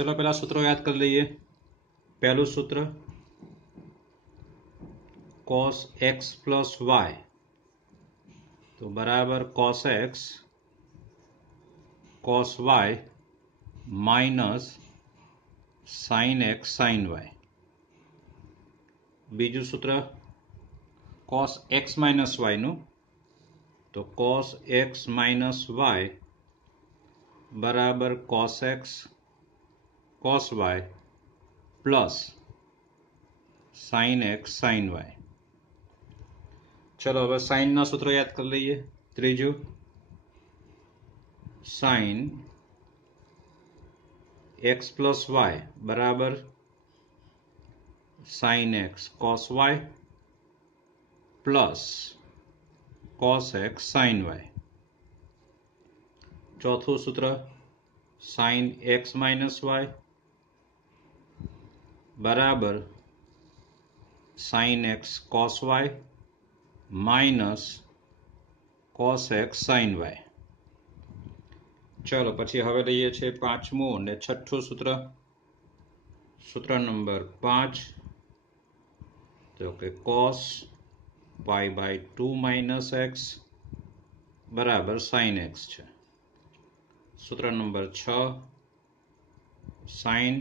चलो पहला सूत्र याद कर लीजिए। पहलू सूत्र cos x प्लस y तो बराबर cos x cos y minus sin x sin y। Biju सूत्र cos x माइनस y नु तो cos x माइनस y बराबर cos x cos y plus sin x sin y। चलो હવે sin ना सूत्र याद कर लीजिए। त्रीजू sin x प्लस y बराबर sin x cos y plus cos x sin y। चौथो सूत्र sin x माइनस y बराबर sin x cos y minus cos x sin y। चलो પછી હવે લઈએ છે પાંચમું અને છઠ્ઠું सूत्र। सूत्र नंबर 5 तो कि cos pi by 2 minus x बराबर sin x है। सूत्र number 6 sin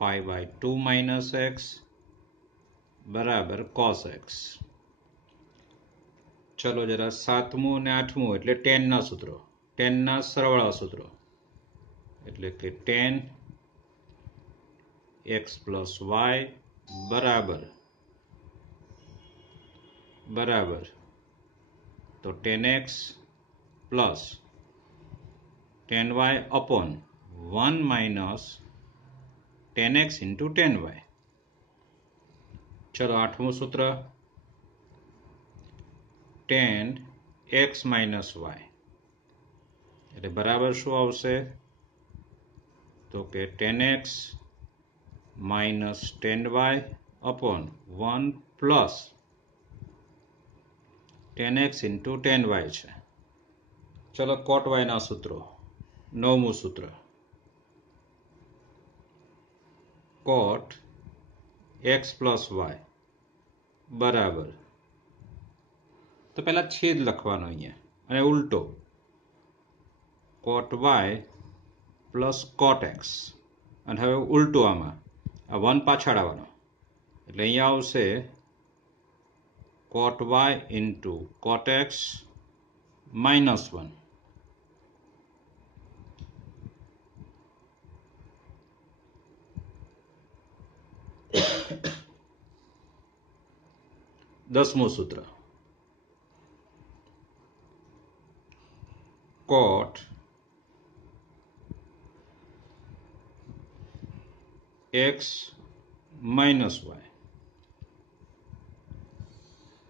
pi by 2 minus x बराबर cos x। चलो जरा सातमू ने आठमू એટલે tan ના સૂત્રો, tan ના સરવાળા સૂત્રો એટલે કે tan x plus y बराबर तो tan x plus tan y upon 1 minus tan x into tan y। चलो आठमू सूत्र tan x minus y એટલે બરાબર શું આવશે તો કે tan x minus tan y upon 1 plus tan x into tan y છે। चलो cot y ના સૂત્રો। નવમું સૂત્ર cot x plus y बराबर तो पहला छेद लखवानो अहींया अने उल्टो cot y plus cot x अने हवे उल्टो आमां आ 1 पाछळ आववानो એટલે અહીંયા આવશે cot y into cot x minus 1। दसमो सूत्र cot x minus y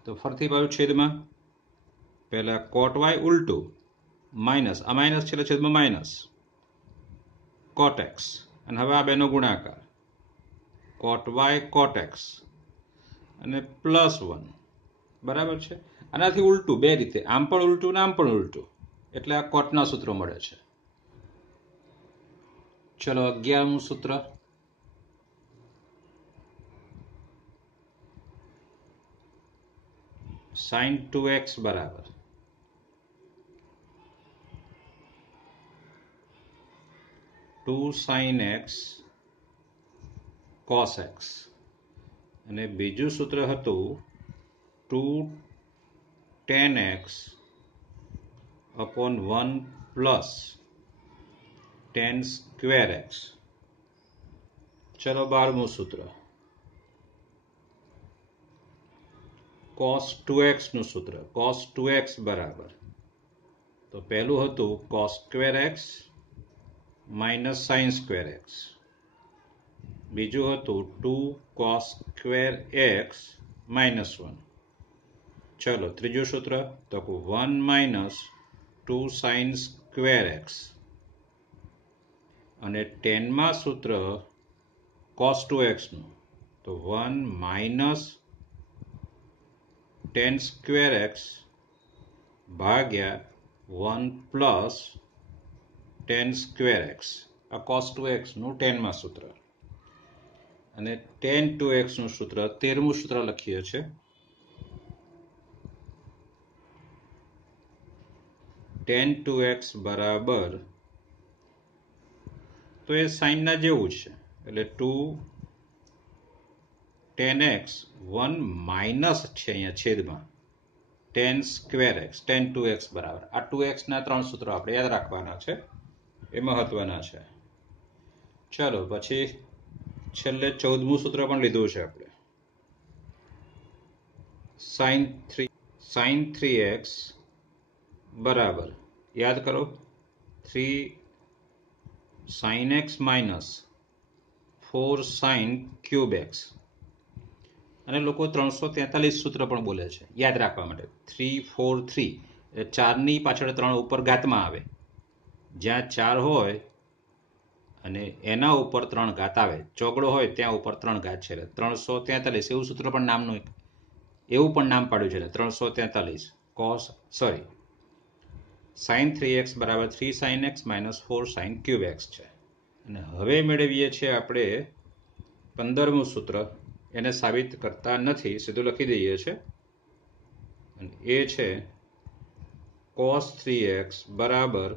तो फरती बाजू छेद में पहला cot y उल्टू माइनस आ माइनस छेल्ले छेद में माइनस cot x अने हवे आ बेनो गुणाकार cot y cot x अने प्लस 1 बराबर छे। आनाथी उल्टू बे रीते आम पण उल्टू ने आम पण उल्टू એટલે આ કોટના સૂત્રો મળે છે। ચલો 11મું સૂત્ર sin 2x बराबर 2 sin x cos x અને બીજું સૂત્ર હતું 2 tan x upon 1 plus tan square x। चलो 12मुं सूत्र cos 2x નું सूत्र cos 2x बराबर तो पहलू हतु cos square x minus sin square x Biju हतु 2 cos square x minus 1। चलो त्रीजू सूत्र तो 1 minus 2 sin square x અને 10માં सूत्र cos 2x નું तो 1 minus tan square x भाग्या 1 plus tan square x આ cos 2x નું 10માં સૂત્ર અને tan 2x નું સૂત્ર 13મું સૂત્ર લખીએ છીએ. tan 2x બરાબર તો એ સાઇન ના જેવું છે એટલે 2 tan x 1 માઇનસ છે અહીંયા છેદમાં tan square x tan 2x બરાબર આ 2x ના ત્રણ સૂત્રો આપણે યાદ રાખવાના છે એ મહત્વના છે. ચાલો પછી છેલ્લે 14મું સૂત્ર પણ લીધું છે આપણે sin 3x બરાબર યાદ કરો 3 sin x minus 4 sin cube x અને લોકો 343 સૂત્ર પણ બોલે છે યાદ રાખવા માટે 343 એટલે 4 ની પાછળ 3 ઉપર ઘાતમાં આવે જ્યાં 4 હોય અને એના ઉપર 3 ઘાત આવે ચોગડો હોય ત્યાં ઉપર 3 ઘાત છે 343 એવું સૂત્ર પણ નામનું એવું પણ નામ પાડ્યું છે 343 sin 3x બરાબર 3 sin x minus 4 sin cube x છે. અને હવે મેળવીએ છીએ આપણે 15મું સૂત્ર એને સાબિત કરતા નથી સીધું લખી દઈએ છીએ અને એ છે cos 3x બરાબર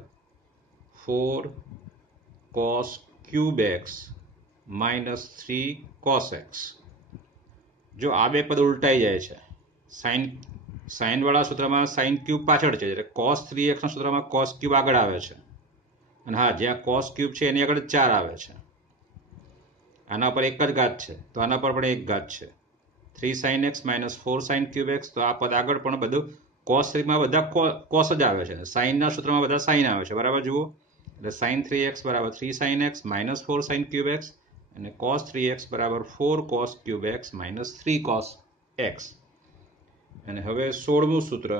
4 cos cube x minus 3 cos x. જો આ બે પદ ઉલટાઈ જાય છે સાઇન વાળા સૂત્રમાં sin ક્યુબ પાછળ છે એટલે cos 3x ના સૂત્રમાં cos ક્યુબ આગળ આવે છે અને હા જ્યાં cos ક્યુબ છે એની આગળ 4 આવે છે આના પર એક જ ઘાત છે તો આના પર પણ એક ઘાત છે 3 sin x minus 4 sin cube x તો આ પદ આગળ પણ બધું cos 3 માં બધા cos જ આવે છે sin ના સૂત્રમાં બધા sin આવે છે બરાબર જુઓ એટલે sin 3x બરાબર 3 sin x minus 4 sin cube x અને cos 3x બરાબર 4 cos cube x minus 3 cos x. અને હવે 16મું સૂત્ર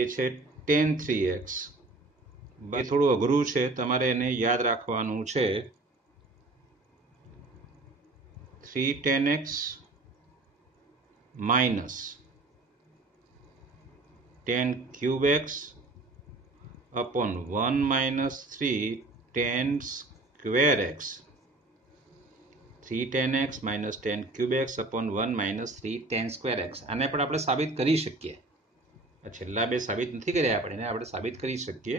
એ છે tan 3x એ થોડું અઘરું છે તમારે એને યાદ રાખવાનું છે 3 tan x minus tan cube x upon 1 minus 3 tan square x 3 tan x minus tan cube x upon 1 minus 3 tan square x આને પણ આપણે સાબિત કરી શકીએ છેલ્લા બે સાબિત નથી કર્યા આપણે સાબિત કરી શકીએ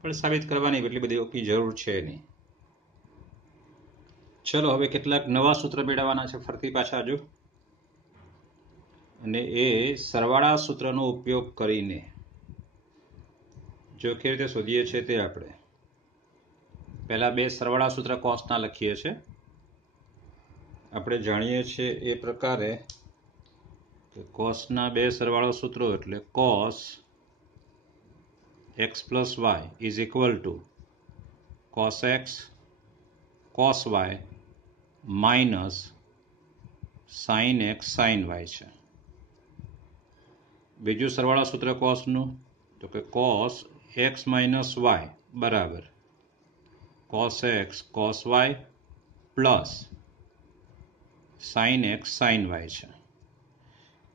પણ સાબિત કરવાની એટલી બધી જરૂર છે નહીં. ચલો હવે કેટલાક નવા સૂત્ર મેળવવાના છે ફરતી પાછા જો અને એ સરવાળા સૂત્રનો ઉપયોગ કરીને જો કેવી રીતે શોધીએ છીએ તે આપણે પહેલા બે સરવાળા સૂત્ર કોસના લખીએ છીએ આપણે જાણીએ છીએ એ પ્રકારે કે કોસના બે સરવાળો સૂત્રો એટલે cos x plus y is equal to cos x cos y minus sin x sin y છે. બીજું સરવાળા સૂત્ર કોસનું તો કે cos x minus y બરાબર cos x cos y plus sin x sin y છે.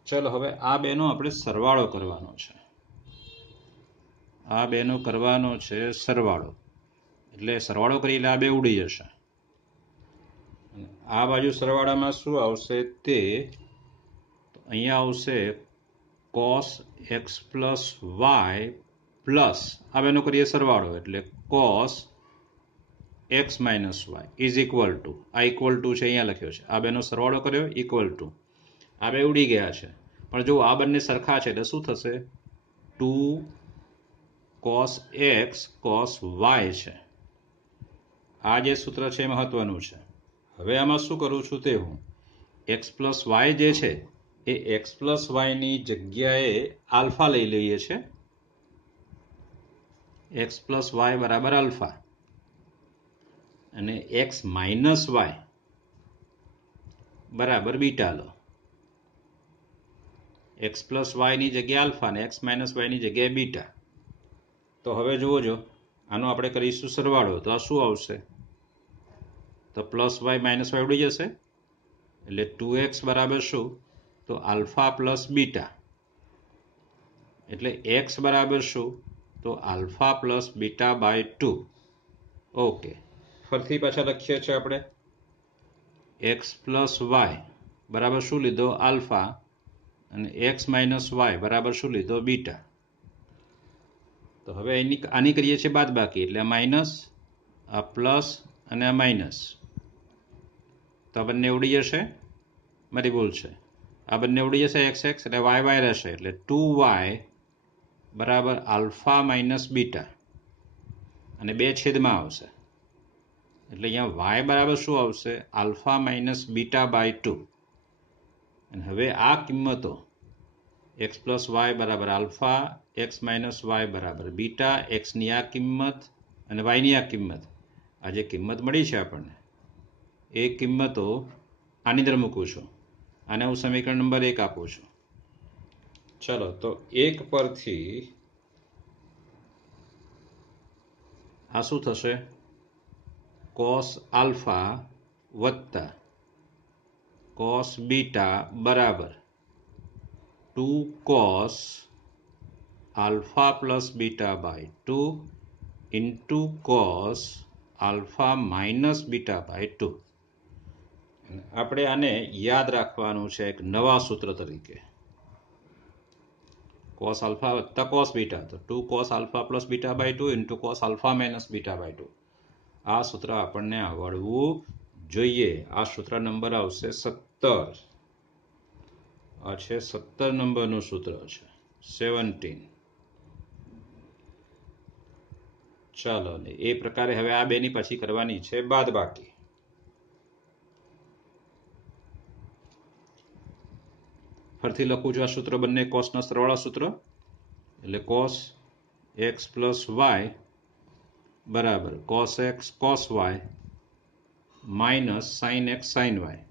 ચલો હવે આ બેનો આપણે સરવાળો કરવાનો છે આ બેનો કરવાનો છે સરવાળો એટલે સરવાળો કરી એટલે આ બે ઉડી જશે આ બાજુ સરવાળામાં શું આવશે તે અહીંયા આવશે cos x plus y plus આ બેનો કરીએ સરવાળો એટલે cos x minus y is equal to આ ઇક્વલ ટુ છે અહીંયા લખ્યો છે આ બેનો સરવાળો કર્યો ઇક્વલ ટુ આ બે ઉડી ગયા છે પણ જો આ બંને સરખા છે એટલે શું થશે 2 cos x cos y છે આ જે સૂત્ર છે એ મહત્વનું છે. હવે આમાં શું કરું છું તે હું x plus y જે છે એ x plus y ની જગ્યાએ આલ્ફા લઈ લઈએ છે x plus y બરાબર આલ્ફા અને x minus y બરાબર બીટા લો x plus y ની જગ્યાએ આલ્ફા અને x minus y ની જગ્યાએ બીટા. તો હવે જુઓ જો આનો આપણે કરીશું સરવાળો તો આ શું આવશે તો પ્લસ y માઇનસ y ઉડી જશે એટલે 2x બરાબર શું તો આલ્ફા પ્લસ બીટા એટલે x બરાબર શું તો alpha plus beta by 2. Okay, ફરીથી પાછા લખીએ છીએ આપણે x પ્લસ વાય બરાબર શું લીધો? આલ્ફા. અને x માઇનસ વાય બરાબર શું લીધો? બીટા. તો હવે આની કરીએ છીએ બાદ બાકી, એટલે આ માઇનસ, આ પ્લસ અને આ માઇનસ. તો આ બંને ઉડી જશે, મારી ભૂલ છે, આ બંને ઉડી જશે એક્સ એક્સ, એટલે વાય વાય રહેશે, એટલે 2y બરાબર આલ્ફા માઇનસ બીટા, અને બે છેદમાં આવશે, એટલે અહીંયા વાય બરાબર શું આવશે? Alpha minus beta by 2. અને હવે આ કિંમતો એક્સ પ્લસ વાય બરાબર આલ્ફા, એક્સ માઇનસ વાય બરાબર બીટા, એક્સની આ કિંમત અને વાયની આ કિંમત, આ જે કિંમત મળી છે આપણને, એ કિંમતો આની અંદર મૂકું છું, આને હું સમીકરણ નંબર 1 આપું છું. ચલો, તો 1 પરથી આ શું થશે? કોસ આલ્ફા વત્તા કોસ બીટા બરાબર 2 cos alpha plus beta by 2 into cos alpha minus beta by 2. આપણે આને યાદ રાખવાનું છે એક નવા સૂત્ર તરીકે, કોસ આલ્ફા વત્તા કોસ બીટા, તો 2 cos alpha plus beta by 2 into cos alpha minus beta by 2. આ સૂત્ર આપણને આવડવું જોઈએ. આ સૂત્ર નંબર આવશે 17. આ છે 17 નંબરનું સૂત્ર છે, 17. ચાલો, ને એ પ્રકારે હવે આ બેની પછી કરવાની છે બાદ બાકી. ફરીથી લખું છું આ સૂત્ર, બંને કોસના સરવાળા સૂત્ર, એટલે કોસ એક્સ પ્લસ વાય બરાબર cos X cos Y minus sine X sine Y.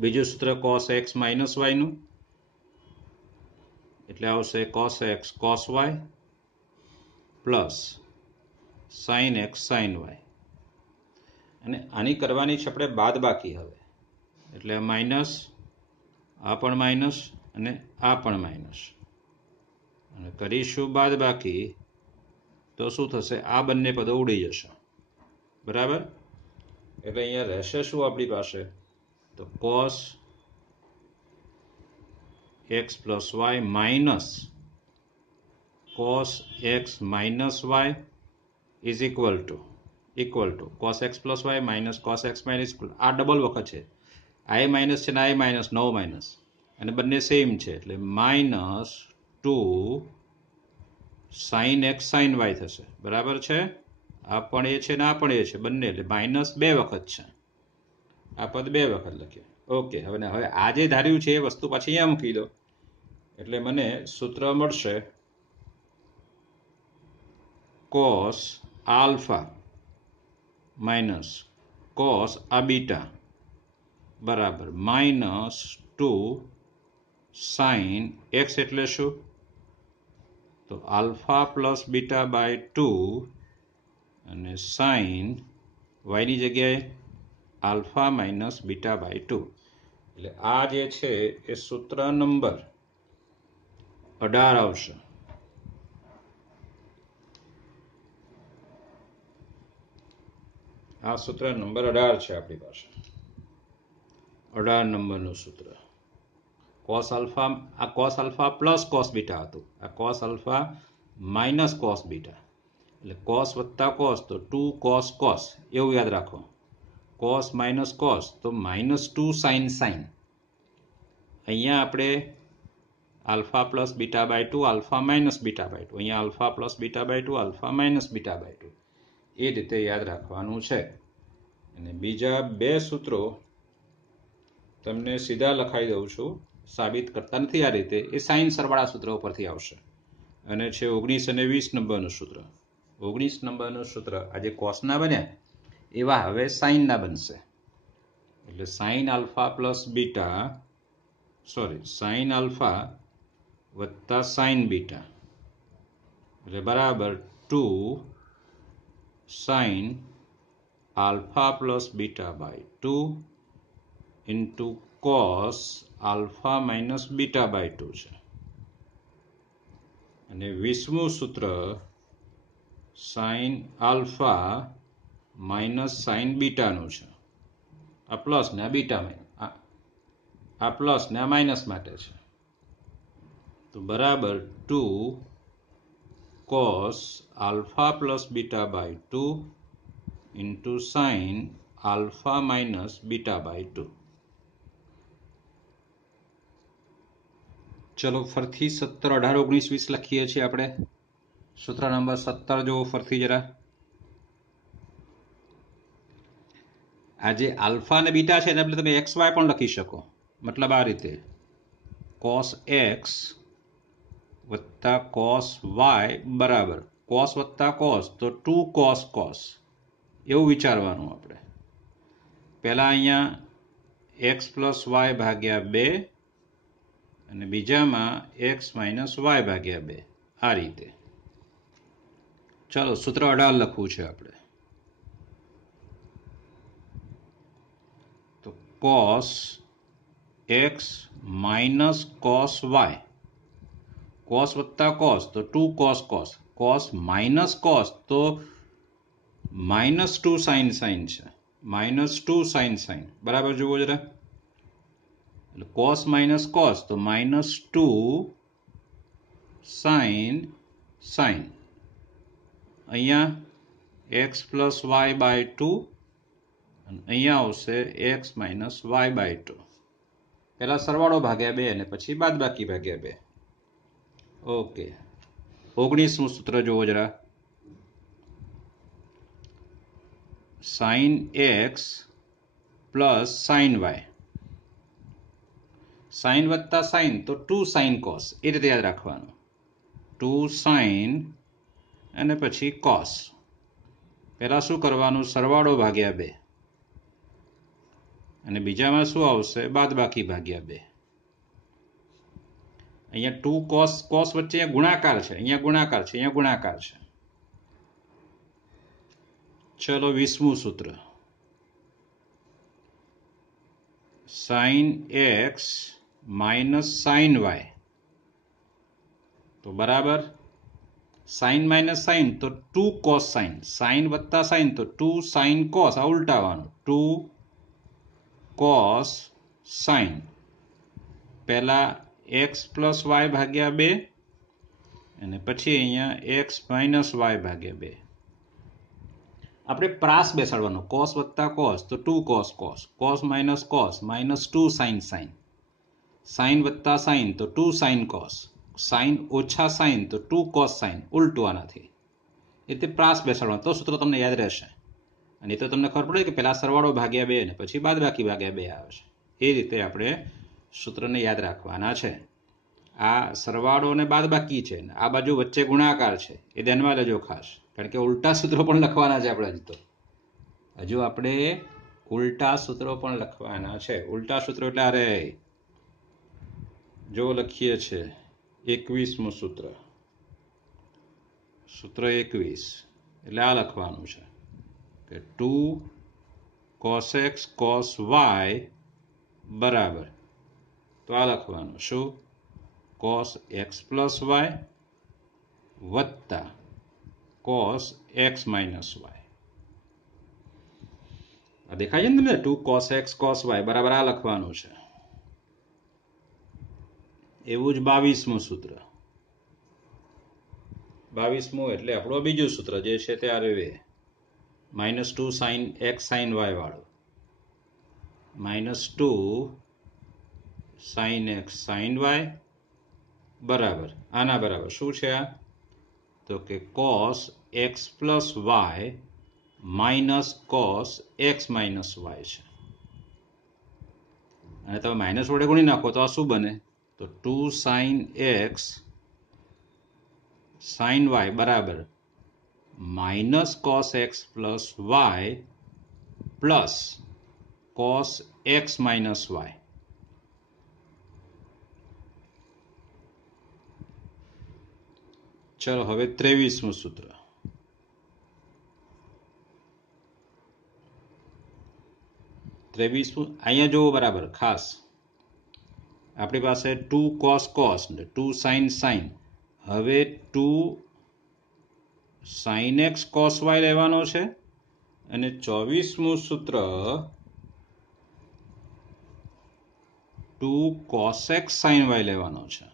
બીજું સૂત્ર કોસ એક્સ માઇનસ વાયનું, એટલે આવશે cos X cos Y plus sine X sine Y. અને આની કરવાની છે આપણે બાદ બાકી હવે, એટલે માઇનસ, આ પણ માઇનસ અને આ પણ માઇનસ, અને કરીશું બાદ બાકી, તો શું થશે? આ બંને પદો ઉડી જશે, બરાબર. એટલે અહીંયા રહેશે શું આપણી પાસે? તો cos X plus Y minus cos X minus Y is equal to cos X plus Y minus cos X minus, આ ડબલ વખત છે, આ એ માઇનસ છે ને આ એ માઇનસ, 9 માઇનસ, અને બંને સેમ છે, એટલે minus 2 sine X sine Y થશે, બરાબર છે. આ પણ એ છે ને આ પણ એ છે, બંને, એટલે માઇનસ 2 વખત છે, આ પદ 2 વખત લખીએ. ઓકે, હવે આ જે ધાર્યું છે એ વસ્તુ પાછી અહીંયા મૂકી દો, એટલે મને સૂત્ર મળશે કોસ આલ્ફા માઇનસ કોસ આ બીટા બરાબર માઇનસ 2 સાઇન એક્સ, એટલે શું? તો આલ્ફા પ્લસ બીટા બાય 2 અને સાઇન વાયની જગ્યાએ આલ્ફા માઇનસ બીટા બાય 2. એટલે આ જે છે એ સૂત્ર નંબર 18 આવશે. આ સૂત્ર નંબર 18 છે આપણી પાસે, 18 નંબરનું સૂત્ર. કોસ આલ્ફા, આ cos alpha plus cos beta હતું, આ cos alpha minus cos beta, એટલે કોસ વત્તા કોસ તો 2 કોસ કોસ, એવું યાદ રાખો. કોસ માઇનસ કોસ તો માઇનસ 2 સાઇન સાઇન. અહીંયા આપણે alpha plus beta by 2 alpha minus beta by 2, અહીંયા alpha plus beta by 2 alpha minus beta by 2, એ રીતે યાદ રાખવાનું છે. અને બીજા બે સૂત્રો તમને સીધા લખાઈ દઉં છું, સાબિત કરતા નથી આ રીતે, એ સાઇન સરવાળા સૂત્ર ઉપરથી આવશે, અને છે 19 અને 20 નંબરનું સૂત્ર. 19 નંબરનું સૂત્ર આજે કોસના બન્યા એવા હવે સાઇનના બનશે, એટલે sine alpha plus beta, sine alpha વત્તા સાઇન બીટા, એટલે બરાબર 2 sine alpha plus beta by 2 into cos alpha minus beta by 2 છે. અને 20મું સૂત્ર સાઇન આલ્ફા માઇનસ સાઇન બીટાનું છે. આ પ્લસ ને આ બીટા આ પ્લસ ને આ માઇનસ માટે છે. તો બરાબર 2 cos alpha plus beta by 2 into sin alpha minus beta by 2. ચલો ફરથી 17, 18, 19, 20 લખીએ છીએ આપણે. સૂત્ર નંબર 17 જો ફરથી જરા. આ જે આલ્ફા અને બીટા છે એને બદલે તમે XY પણ લખી શકો. મતલબ આ રીતે cos x વત્તા cos y બરાબર cos વત્તા cos તો 2 cos cos એવું વિચારવાનું આપણે. પહેલા અહીંયા x પ્લસ y ભાગ્યા 2 અને બીજામાં x માઇનસ y ભાગ્યા 2 આ રીતે. ચાલો સૂત્ર 18 લખવું છે આપણે. તો cos x minus cos y, cos વત્તા cos તો 2 cos cos, cos minus cos તો માઇનસ 2 sin sin છે, માઇનસ 2 sin sin બરાબર. જુઓ જરા, એટલે cos માઇનસ cos તો માઇનસ 2 sin sin. અહીંયા x પ્લસ y બાય 2 અને અહીંયા આવશે x માઇનસ y બાય 2. પહેલા સરવાળો ભાગ્યા 2 અને પછી બાદબાકી ભાગ્યા 2. ઓકે. 19મું સૂત્ર જુઓ જરા. sin x plus sin y, sin વત્તા sin તો 2 sin cos એ રીતે યાદ રાખવાનું. 2 sin અને પછી cos. પહેલા શું કરવાનું, સરવાળો ભાગ્યા 2 અને બીજામાં શું આવશે, બાદબાકી ભાગ્યા 2. અહીંયા 2 cos cos વચ્ચે ગુણાકાર છે, અહીંયા ગુણાકાર છે, અહીંયા ગુણાકાર છે. ચલો 20મું સૂત્ર sin x minus sin y તો બરાબર sin માઇનસ sin તો 2 cos sin, sin વત્તા sin તો 2 sin cos આ ઉલટાવાનું 2 cos sin. પહેલા x પ્લસ y ભાગ્યા 2 અને પછી અહીંયા x માઇનસ y ભાગ્યા 2. આપણે પ્રાસ બેસાડવાનો, cos વત્તા cos તો 2 cos cos, cos minus minus 2 sin sin, sin વત્તા sin તો 2 sin cos, sin ઓછા sin તો 2 cos sin ઉલટું આનાથી. એ રીતે પ્રાસ બેસાડવાનો તો સૂત્ર તમને યાદ રહેશે. અને એ તો તમને ખબર પડે કે પહેલા સરવાળો ભાગ્યા 2 અને પછી બાદબાકી ભાગ્યા 2 આવે છે. એ રીતે આપણે સૂત્રને યાદ રાખવાના છે. આ સરવાળો અને બાદબાકી છે, આ બાજુ વચ્ચે ગુણાકાર છે, એ ધ્યાનમાં લેજો ખાસ, કારણ કે ઉલટા સૂત્રો પણ લખવાના છે આપણે. હજુ આપણે ઉલટા સૂત્રો પણ લખવાના છે. ઉલટા સૂત્રો એટલે અરે જો લખીએ છે 21મું સૂત્ર, સૂત્ર 21 એટલે આ લખવાનું છે કે 2 cos x cos y બરાબર, તો આ લખવાનું શું, cos x પ્લસ y વત્તા cos x માઇનસ y. આ દેખાય છે ને તમને, 2 cos x cos y બરાબર આ લખવાનું છે. એવું જ 22મું સૂત્ર, 22મું એટલે આપણું બીજું સૂત્ર જે છે તે આ રહ્યું -2 sin x sin y વાળું, -2 sin x sin y બરાબર આના બરાબર શું છે આ, તો કે cos x plus y minus cos x minus y છે. અને તમે માઇનસ વડે ગુણી નાખો તો આ શું બને, તો 2 sin x sin y બરાબર minus cos x plus y plus cos x minus y. ચલો હવે 23મું સૂત્ર, 23મું અહીંયા જોવો બરાબર ખાસ, આપણી પાસે 2 cos cos 2 sin sin. હવે 2 sin x cos y લેવાનો છે અને 24મું સૂત્ર 2 cos x sin y લેવાનો છે.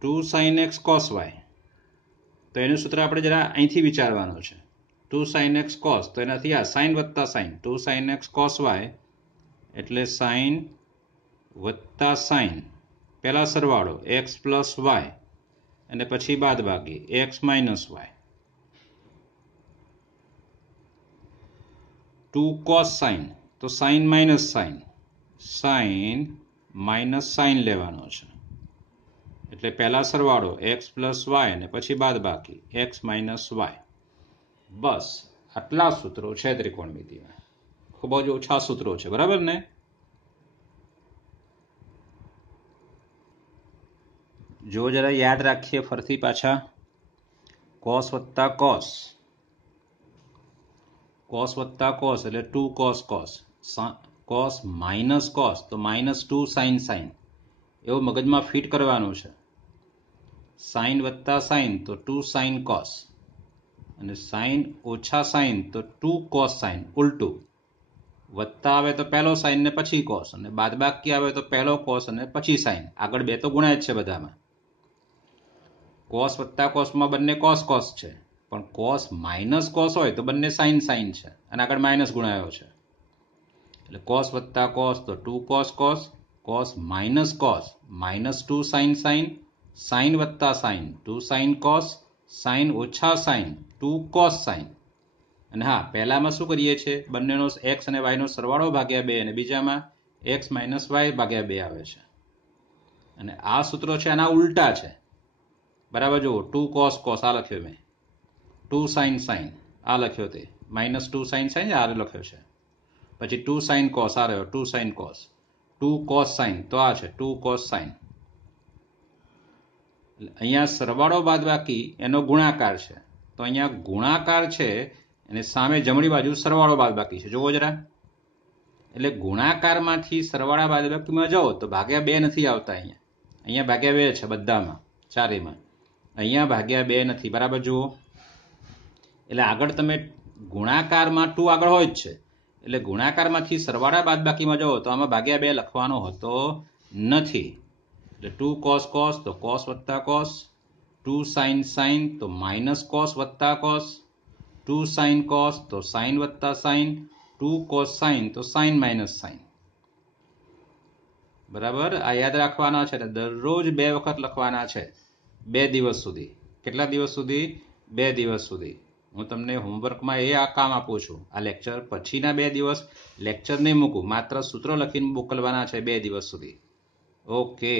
Two sin x cos y, તો એનું સૂત્ર આપણે જરા અહીંથી વિચારવાનું છે. 2 sin x cos, તો એનાથી આ sin વત્તા sin, 2 sin x cos y એટલે sin વત્તા sin, પહેલા સરવાળો x પ્લસ y અને પછી બાદબાકી x minus y. 2 cos sin, તો sin minus sin, sin minus sin લેવાનો છે એટલે પહેલા સરવાળો x પ્લસ y અને પછી બાદબાકી x માઇનસ y. બસ આટલા સૂત્રો છે ત્રિકોણમિતિમાં. ખૂબ જ ઓછા સૂત્રો છે, બરાબર ને? જો જરા યાદ રાખીએ ફરતી પાછા. cos વત્તા cos, cos વત્તા cos એટલે 2 cos cos, cos minus cos તો માઇનસ 2 sin sin, એવું મગજમાં ફિટ કરવાનું છે. sin વત્તા sin તો 2 sin cos અને sin ઓછા sin તો 2 cos sin, ઉલટું. વત્તા આવે તો પહેલો sin ને પછી cos અને બાદબાકી આવે તો પહેલો cos અને પછી sin. આગળ બે તો ગુણાય જ છે બધામાં. cos વત્તા cosમાં બંને cos cos છે, પણ cos માઇનસ cos હોય તો બંને sin sin છે અને આગળ માઇનસ ગુણાયો છે એટલે cos વત્તા cos તો 2 cos cos, cos minus cos minus 2 sin sin, sin વત્તા sin 2 sin cos, sin ઓછા sin 2 cos sin. અને હા, પહેલામાં શું કરીએ છીએ, બંનેનો x અને y નો સરવાળો ભાગ્યા 2 અને બીજામાં x માઇનસ y ભાગ્યા 2 આવે છે. અને આ સૂત્રો છે આના ઉલટા છે, બરાબર જુઓ. 2 cos cos આ લખ્યો મેં, 2 sin sin આ લખ્યો, તે માઇનસ 2 sin sin આ લખ્યો છે, પછી 2 sin cos આ રહ્યો, 2 sin cos, 2 cos sin તો આ છે 2 cos sin. અહીંયા સરવાળો બાદબાકી એનો ગુણાકાર છે, તો અહીંયા ગુણાકાર છે અને સામે જમણી બાજુ સરવાળો બાદબાકી છે. જોવો જરા, એટલે ગુણાકારમાંથી સરવાળા બાદબાકીમાં જાઓ તો ભાગ્યા 2 નથી આવતા. અહીંયા ભાગ્યા 2 છે બધામાં, ચારેયમાં. અહીંયા ભાગ્યા 2 નથી, બરાબર જુઓ. એટલે આગળ તમે ગુણાકારમાં 2 આગળ હોય જ છે, એટલે ગુણાકારમાંથી સરવાળા બાદબાકીમાં જાઓ તો આમાં ભાગ્યા 2 લખવાનો હોતો નથી. એટલે 2 cos cos તો cos વત્તા cos, 2 sin sin તો માઇનસ cos વત્તા cos, 2 sin cos તો sin વત્તા sin, 2 cos sin તો sin માઇનસ sin. બરાબર, આ યાદ રાખવાના છે. દરરોજ 2 વખત લખવાના છે 2 દિવસ સુધી. કેટલા દિવસ સુધી? 2 દિવસ સુધી. હું તમને હોમવર્કમાં એ આ કામ આપું છું. આ લેક્ચર પછીના 2 દિવસ લેક્ચર નહીં મૂકું, માત્ર સૂત્રો લખીને મોકલવાના છે 2 દિવસ સુધી. ઓકે.